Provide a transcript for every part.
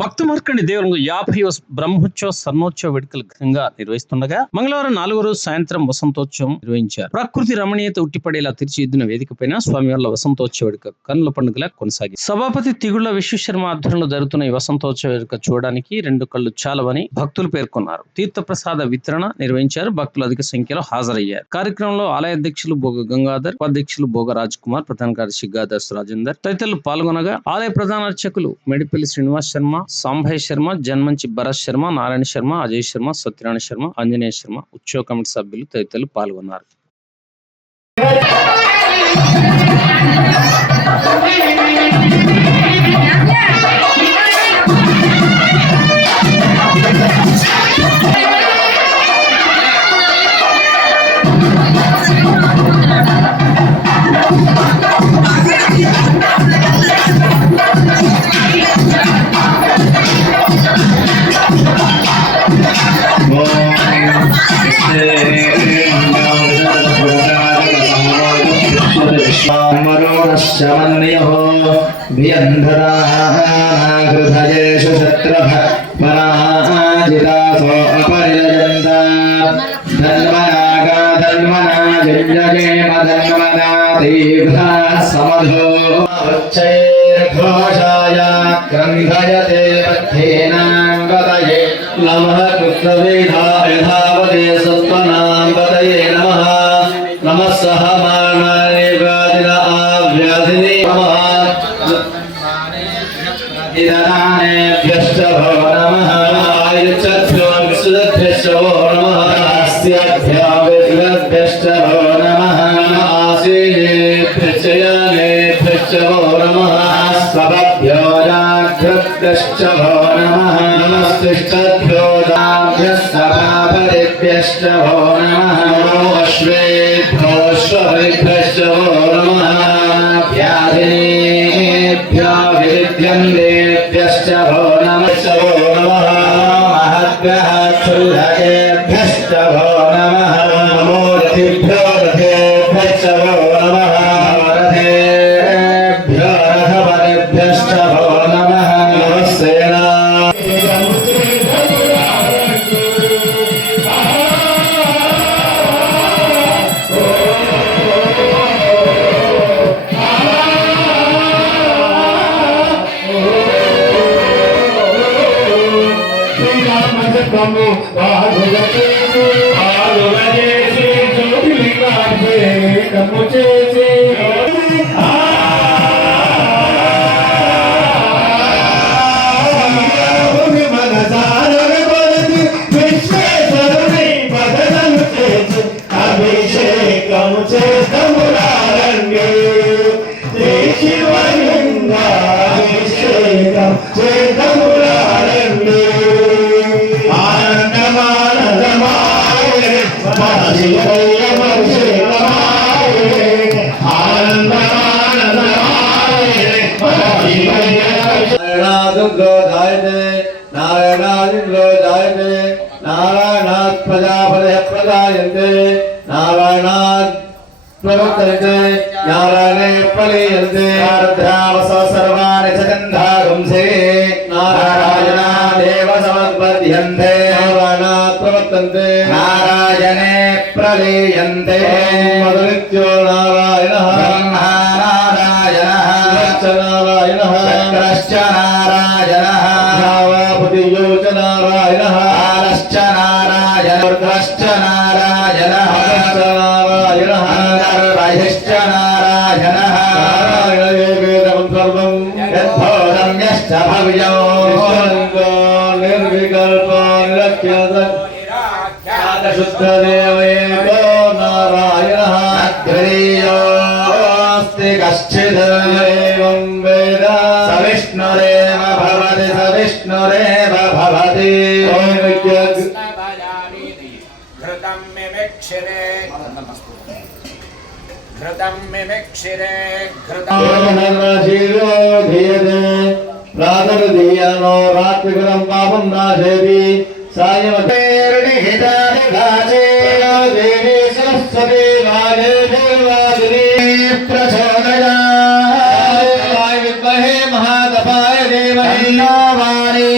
భక్త మార్కండి దేవుని 50వ బ్రహ్మోత్సవ స్వర్ణోత్సవ వేడుకలు ఘనంగా నిర్వహిస్తుండగా మంగళవారం 4వ రోజు సాయంత్రం వసంతోత్సవం నిర్వహించారు. ప్రకృతి రమణీయత ఉట్టిపడేలా తీర్చిదిద్దిన వేదికపైన స్వామివార్ల వసంతోత్సవ వేడుక కన్నుల పండుగలా కొనసాగింది. సభాపతి తిగుళ్ల విశ్వేశ్వరమ ఆధ్వర్యంలో జరుగుతున్న ఈ వసంతోత్సవ వేడుక చూడడానికి 2 కళ్ళు చాలవని భక్తులు పేర్కొన్నారు. తీర్థప్రసాద వితరణ నిర్వహించారు. భక్తులు అధిక సంఖ్యలో హాజరయ్యారు. కార్యక్రమంలో ఆలయ అధ్యక్షులు భోగ గంగాధర్, ఉపాధ్యక్షులు భోగ రాజ్ కుమార్, ప్రధాన కార్యదర్శి గాదాస్ రాజేందర్ తదితరులు పాల్గొనగా ఆలయ ప్రధాన అర్చకులు మెడిపల్లి శ్రీనివాస్ శర్మ, సాంభయ్ శర్మ, జన్మంచి భరత్ శర్మ, నారాయణ శర్మ, అజయ్ శర్మ, సత్యనారాయణ శర్మ, ఆంజనేయ శర్మ, ఉత్సవ కమిటీ సభ్యులు తదితరులు పాల్గొన్నారు. హృదయేషు శత్రుః పరాజితాసో అపరిలయంతా ధన్వనాగా ధన్వనాజంజగేమ ధన్వనా తీవ్రా సమధో వృక్షైర్ఘోషాయ గ్రంథయతే పథ్యేనాంగతయే నమః కృష్ణవేధాయ ధావతే సత్వనాం పతయే నమః నమః సహమానాయ వ్యాధిన ఆవ్యాధినే నమః ఇదనానేభ్యశ్చ భో నమః ఆయుష్భ్యో విశుద్ధభ్యశ్చ భో నమః ఆస్యాభ్యో విద్గభ్యశ్చ భో నమః ఆసీనేభ్యశ్చ యానేభ్యశ్చ భో నమః స్వభ్యో జాగ్రత్తశ్చ భో నమః నమస్తిష్ఠభ్యో దాభ్యస్సభాపతిభ్యశ్చ భో నమః అశ్వేభ్యో శ్వభ్యశ్చ భో నమః వ్యాధినేభ్యో విద్యందేభ్యశ్చ భో నమః మహద్భ్యః క్షుల్లకేభ్యశ్చ భో నమః నమో రథిభ్యో రథేభ్యశ్చ భో నమః రథేభ్యో రథపతిభ్యశ్చ భో నమః నమస్సేనా నారాయణాదిలో జాయతే నారాయణాత్ ప్రజాపతయః ప్రజాయంతే నారాయణాత్ ప్రవర్తతే నారాయణే ఫలీయంతే ఆర్ద్రావస సర్వాణి చ గంధాగుంసే నారాయణాదేవ సమద్బధ్యంతే నారాయణాత్ ప్రవర్తంతే నారాయణే ప్రలీయంతే మధునిత్యో నారాయణః బ్రహ్మా నారాయణః నారాయణః చక్రశ్చ నారాయణః భావాపతియో చ నారాయణః ఆలశ్చ నారాయణః వర్ధశ్చ నారాయణః నారాయణః అంతర్బహిశ్చ నారాయణః నారాయణేవేదం సర్వం యద్భూతం యశ్చ భవ్యం నిర్వికల్పో నిరఖ్యాత శుద్ధదేవేకో నారాయణః అద్వితీయోऽస్తి కశ్చిద్ ఏవం వేద సవిష్ణురేవ భవతి సవిష్ణురేవ భవతి ఘృతం మిమిక్షిరే ప్రాతర్దీయనో రాత్రికరం పాపం నాశేతి సాయమేర్నిహితాని భాజే దేవి సరస్వతి వాజే దేవాదిని ప్రచోదయాత్ విద్మహే మహాతపాయ ధీమహి వాణి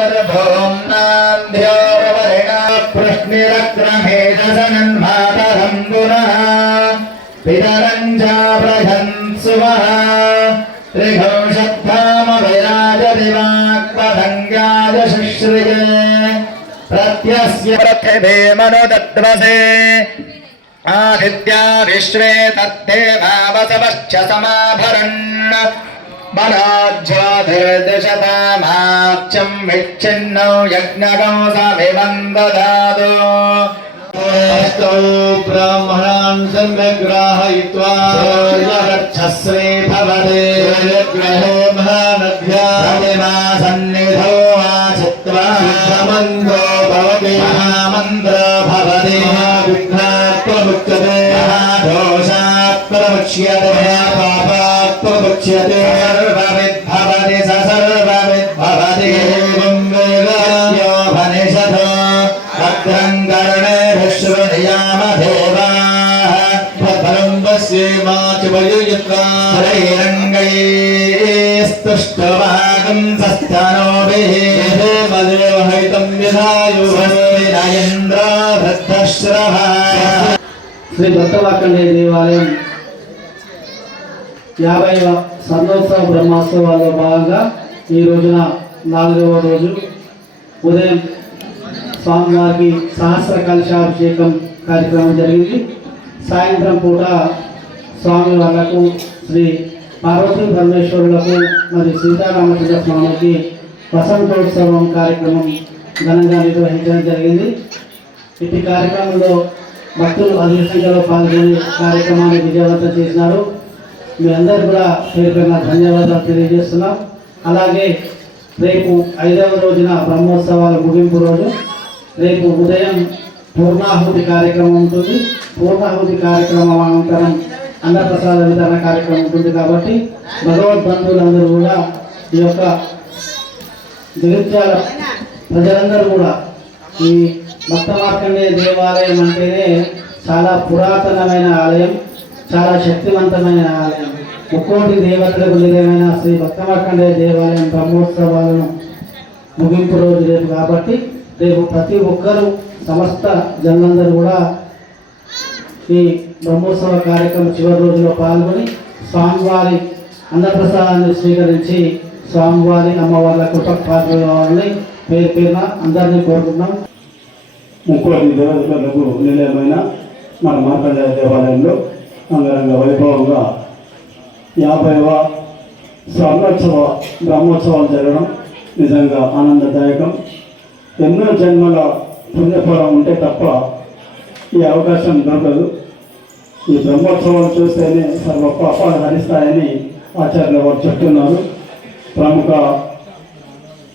निर्भोम्नान्ध्योर्वरिणा प्रश्निरक्रमेदसनन्मातरं पुनः पितरं च प्रशंसुमः त्रिघोषद्धामविराजति वाक्पतङ्गाय शुश्रिये प्रत्यस्य पृथिवे मनुदद्वसे आदित्या विश्वे तद्देवावसवश्च समाभरन् मनोज्योतिर्दिशतामार्चं विच्छिन्नौ यज्ञगौ सविवन्दधातु स्तौ ब्राह्मणान् सम्यग्राहयित्वा सूर्यवर्चस्वी भवते सूर्यग्रहो महानद्या प्रतिमासन्निधौ आचित्वा सिद्धमन्त्रो भवति महामन्त्रो भवति महाविघ्नात् प्रमुच्यते महादोषात् प्रमुच्यते महापापात् प्रमुच्यते सर्वविद्भवति स सर्वविद्भवति एवं वेद योपनिषदो भद्रं कर्णेभिः शृणुयामदेवाः भद्रं पश्येमाचुपयुयत्वा स्तुष्टवागं सस्तनोभिः देवदेवहैतं विधायुः स्वस्ति न इन्द्रो वृद्धश्रवः శ్రీ భక్తవాకండే దేవాలయం 50వ స్వర్ణోత్సవ బ్రహ్మోత్సవాల్లో భాగంగా ఈ రోజున 4వ రోజు ఉదయం స్వామివారికి సహస్ర కలశాభిషేకం కార్యక్రమం జరిగింది. సాయంత్రం పూట స్వామి వాళ్లకు శ్రీ పార్వతీ పరమేశ్వరులకు మరియు సీతారామచంద్ర స్వామికి వసంతోత్సవం కార్యక్రమం ఘనంగా నిర్వహించడం జరిగింది. ఇటు కార్యక్రమంలో భక్తులు అధిక సంఖ్యలో పాల్గొని కార్యక్రమాన్ని విజయవంతం చేసినారు. మీ అందరూ కూడా పేరు పేరున ధన్యవాదాలు తెలియజేస్తున్నాం. అలాగే రేపు 5వ రోజున బ్రహ్మోత్సవాల ముగింపు రోజు రేపు ఉదయం పూర్ణాహుతి కార్యక్రమం ఉంటుంది. పూర్ణాహుతి కార్యక్రమం అనంతరం అన్నప్రసాద వితరణ కార్యక్రమం ఉంటుంది. కాబట్టి భగవద్బంధువులందరూ కూడా ఈ యొక్క జగిత్యాల ప్రజలందరూ కూడా ఈ భక్త మార్కండేయ దేవాలయం అంటేనే చాలా పురాతనమైన ఆలయం, చాలా శక్తివంతమైన ఆలయం. ముక్కోటి దేవతలకు నిలయమైన శ్రీ భక్త మార్కండేయ దేవాలయం బ్రహ్మోత్సవాలను ముగింపు రోజు రేపు కాబట్టి రేపు ప్రతి ఒక్కరూ సమస్త జనులందరూ కూడా ఈ బ్రహ్మోత్సవ కార్యక్రమం చివరి రోజులో పాల్గొని స్వామివారి అన్నప్రసాదాన్ని స్వీకరించి స్వామివారి అమ్మవార్ల కృపకు పాత్రలు కావాలని పేరు పేరున అందరినీ కోరుకుంటున్నాం. ముక్కోటి దేవతలకు నిలయమైన మన మార్కండేయ దేవాలయంలో అంగరంగ వైభవంగా 50వ స్వర్ణోత్సవ బ్రహ్మోత్సవాలు జరగడం నిజంగా ఆనందదాయకం. ఎన్నో జన్మల పుణ్యఫలం ఉంటే తప్ప ఈ అవకాశం దొరకదు. ఈ బ్రహ్మోత్సవాలు చూస్తేనే సర్వ పాపాలు హరిస్తాయని ఆచార్యుల వారు చెప్తున్నారు. ప్రముఖ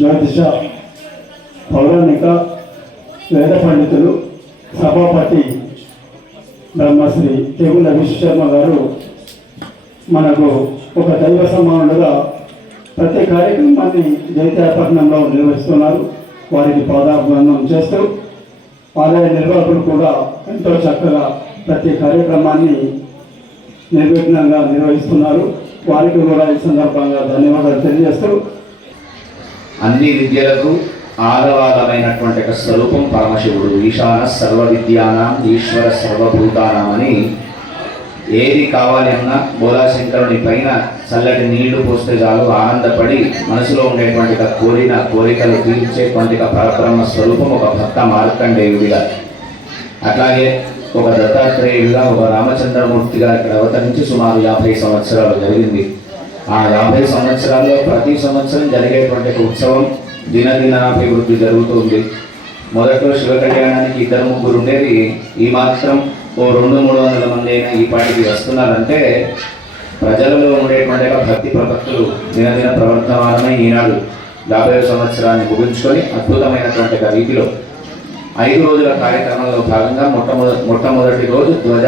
జ్యోతిష పౌరాణిక వేద పండితులు సభాపతి బ్రహ్మశ్రీ తెగుల విశ్వశర్మ గారు మనకు ఒక దైవ సమానుడుగా ప్రతి కార్యక్రమాన్ని జైత్యాపట్నంలో నిర్వహిస్తున్నారు. వారికి పాదాభివందనం చేస్తూ ఆలయ నిర్వాహకులు కూడా ఎంతో చక్కగా ప్రతి కార్యక్రమాన్ని నిర్విఘ్నంగా నిర్వహిస్తున్నారు. వారికి కూడా ఈ సందర్భంగా ధన్యవాదాలు తెలియజేస్తూ అన్ని విద్యలకు ఆదవాదమైనటువంటి ఒక స్వరూపం పరమశివుడు. ఈశాన సర్వ విద్యానాం ఈశ్వర సర్వభూతానాం అని ఏది కావాలి అన్నా బోలాశంకరుని పైన చల్లటి నీళ్లు పోస్తే చాలు ఆనందపడి మనసులో ఉండేటువంటి కోరికలు తీర్చేటువంటి పరబ్రహ్మ స్వరూపం ఒక భక్త మార్కండేయుడిగా, అట్లాగే ఒక దత్తాత్రేయుడిగా, ఒక రామచంద్రమూర్తిగా ఇక్కడ అవతరించి సుమారు 50 సంవత్సరాలు జరిగింది. ఆ 50 సంవత్సరాల్లో ప్రతి సంవత్సరం జరిగేటువంటి ఉత్సవం దినదినాభివృద్ధి జరుగుతుంది. మొదట్లో శివ కళ్యాణానికి 2-3 ఉండేది. ఈ మాత్రం ఓ 200-300 మంది అయినా ఈ పాటికి వస్తున్నారంటే ప్రజలలో ఉండేటువంటి భక్తి ప్రపత్తులు దినదిన ప్రవర్తమానమై ఈనాడు 50వ సంవత్సరాన్ని ముగించుకొని అద్భుతమైనటువంటి రీతిలో 5 రోజుల కార్యక్రమంలో భాగంగా మొట్టమొదటి రోజు ధ్వజ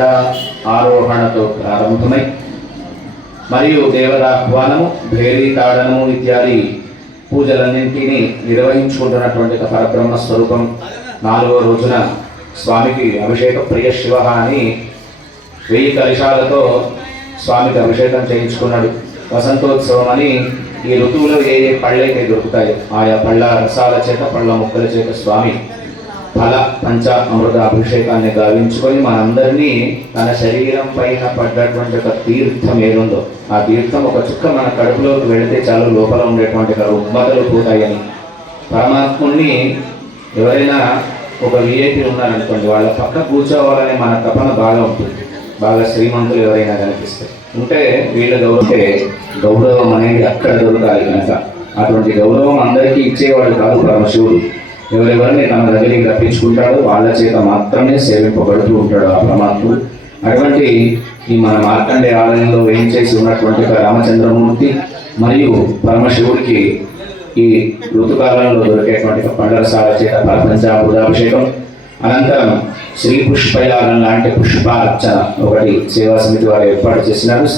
ఆరోహణతో ప్రారంభమై మరియు దేవతాహ్వానము, భేరీ తాడనము ఇత్యాది పూజలన్నింటినీ నిర్వహించుకుంటున్నటువంటి పరబ్రహ్మ స్వరూపం 4వ రోజున స్వామికి అభిషేక ప్రియ శివ అని 1000 కలశాలతో స్వామికి అభిషేకం చేయించుకున్నాడు. వసంతోత్సవం అని ఈ ఋతువులో ఏ ఏ పళ్ళైతే దొరుకుతాయో ఆయా పళ్ళ రసాల చేత పళ్ళ ముక్కల చేత స్వామి ఫల పంచ అమృత అభిషేకాన్ని గావించుకొని మనందరినీ తన శరీరం పైన పడ్డటువంటి ఒక తీర్థం ఏదుందో ఆ తీర్థం ఒక చుక్క మన కడుపులోకి వెళితే చాలు లోపల ఉండేటువంటి రుగ్మతలు పోతాయని పరమాత్ముని ఎవరైనా ఒక విఐపి ఉన్నారనుకోండి వాళ్ళ పక్క కూర్చోవాలనే మన తపన బాగా ఉంటుంది. బాగా శ్రీమంతులు ఎవరైనా కనిపిస్తే ఉంటే వీళ్ళ గౌరవం అనేది అక్కడ దొరకాలి కనుక అటువంటి గౌరవం అందరికీ ఇచ్చేవాడు కాదు పరమశివుడు. ఎవరెవరిని తన దగ్గరికి రప్పించుకుంటాడో వాళ్ళ చేత మాత్రమే సేవింపబడుతూ ఉంటాడు ఆ పరమాత్ముడు. అటువంటి ఈ మన మార్కండేయ ఆలయంలో వేయించేసి ఉన్నటువంటి ఒక రామచంద్రమూర్తి మరియు పరమశివుడికి ఈ ఋతుకాలంలో దొరికేటువంటి పండరసాల చేత పంచామృతాభిషేకం అనంతరం శ్రీ పుష్పయాగం లాంటి పుష్పార్చన ఒకటి సేవా సమితి వారు ఏర్పాటు చేసినారు.